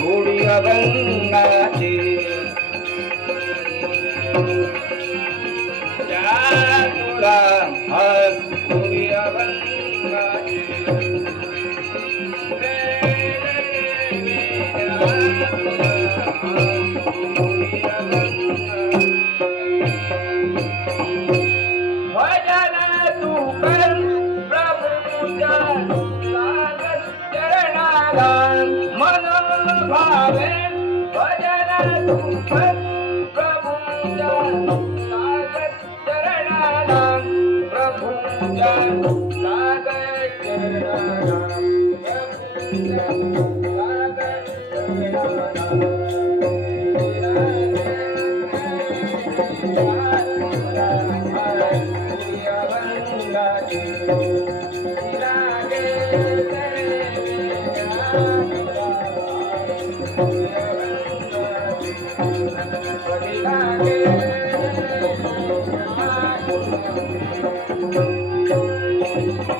கூடியவன்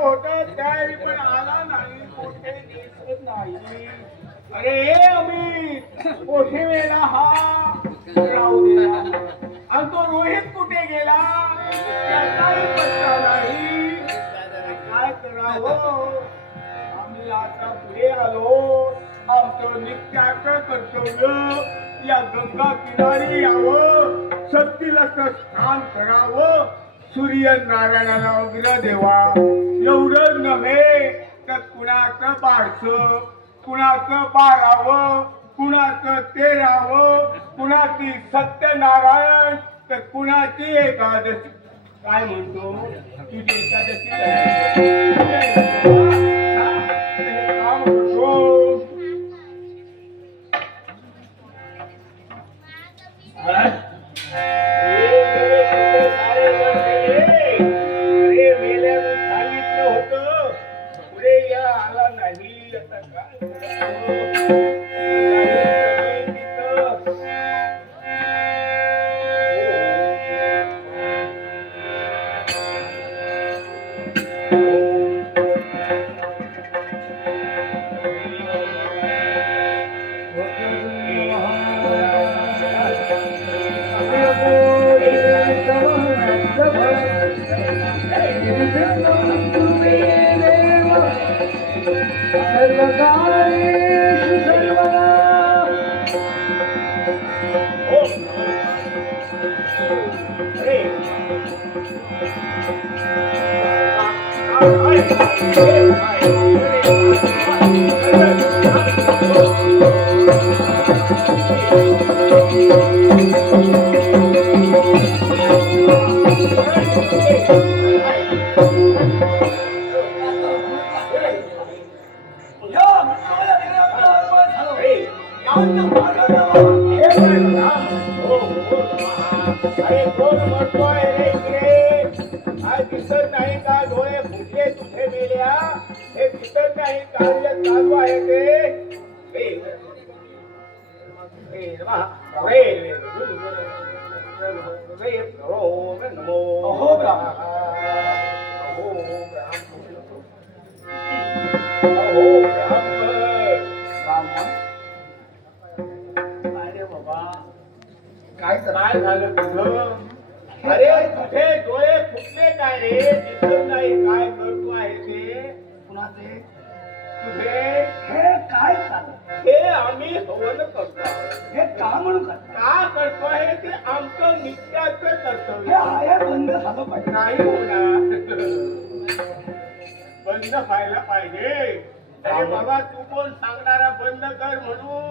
सांगितलं होतं त्यावेळी पण आला नाही कोठे दिसत नाही. अरे हे अमित कोठे वेळा हा राहू दिला आणि तो रोहित कुठे गेला? त्याचाही पत्ता नाही. काय करावं? आम्ही आता पुढे आलो. आमचं नित्याचं कर्तव्य या गंगा किनारी यावं. शक्तीला स्थान करावं. सूर्य नारायणाला वगैरे देवा. एवढं नव्हे तर कुणाचं बारसं कुणाचं बारावं कुणाचं तेरावं कुणाची सत्यनारायण तर कुणाची एकादशी? काय म्हणतो? तुझी एकादशी सर्वकारेषु सर्वदा Thank you. दिसत नाही का जे चालू आहे ते हे, हे, नमा. रे, रे, रे, रो, रे, नमो. अहो, ब्राह्मण. अहो, ब्राह्मण. अहो, ब्राह्मण. अरे बाबा काय काय झालं तुझं हे का म्हणून करता का करतो ते आमचं नित्याचं हे कर्तव्य आहे बंद झालं पाहिजे. नाही होणार. बंद व्हायला पाहिजे. अरे बाबा तू कोण सांगणारा बंद कर म्हणून?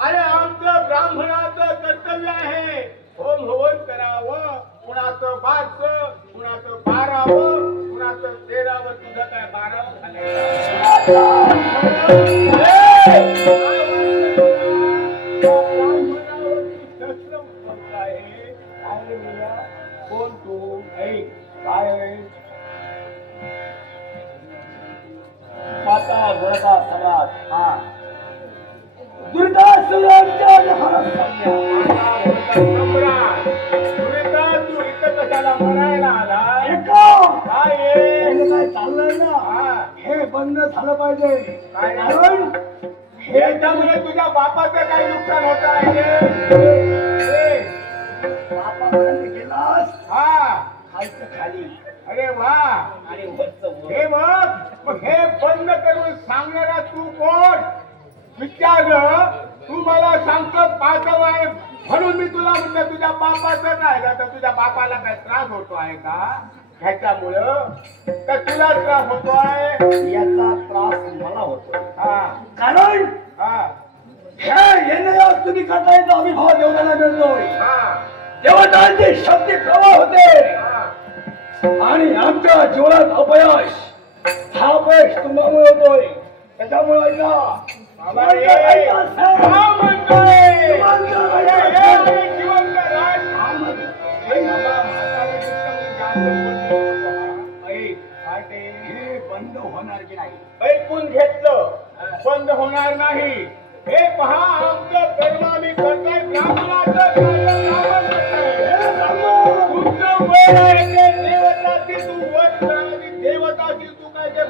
अरे आमचं ब्राह्मणाचं कर्तव्य आहे. होम हवन करावं. कुणाचं बारसं कुणाचं बारावं कुणाचं तेरावं तुझं काय बारावं झालं हे. काय चाललंय ना. बंद झालं पाहिजे? कारण हे याच्यामुळे तुझ्या बापाचं काही नुकसान होत आहे? गेलास. हा. खायचं खाली. अरे वा. आणि. हे मग मग हे बंद करून सांगणारा तू कोण? विचार तू मला सांगतो पाचव आहे म्हणून मी तुला म्हणलं तुझ्या बापाचं नाही. तर तुझ्या बापाला काय त्रास होतो आहे का? ह्याच्यामुळं तर तुला त्रास होतो आहे याचा त्रास मला होतो हा. कारण हा. हे येण्यास तुम्ही करतायचा अभिभाव देवताला मिळतोय. हा. देवतांची शक्ती प्रवाह होते. आणि आमच्या जीवनात अपयश अपयश तुम्हाला होतोय. त्याच्यामुळे हे ते? बंद होणार की नाही ऐकून घेतलं. बंद होणार नाही. हे पहा आमचं कर्म आम्ही करतोय. ब्राह्मणाचं कार्य ब्राह्मण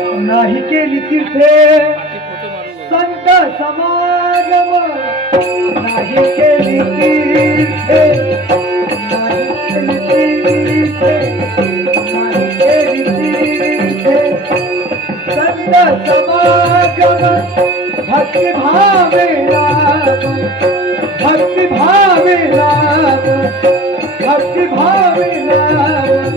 नाही केली तिथे. संत समागम नाही केली तिथे. नाही केली नाही केली संत समागम भक्ती भावे राम भक्ती भावे राम भक्ती भावे राम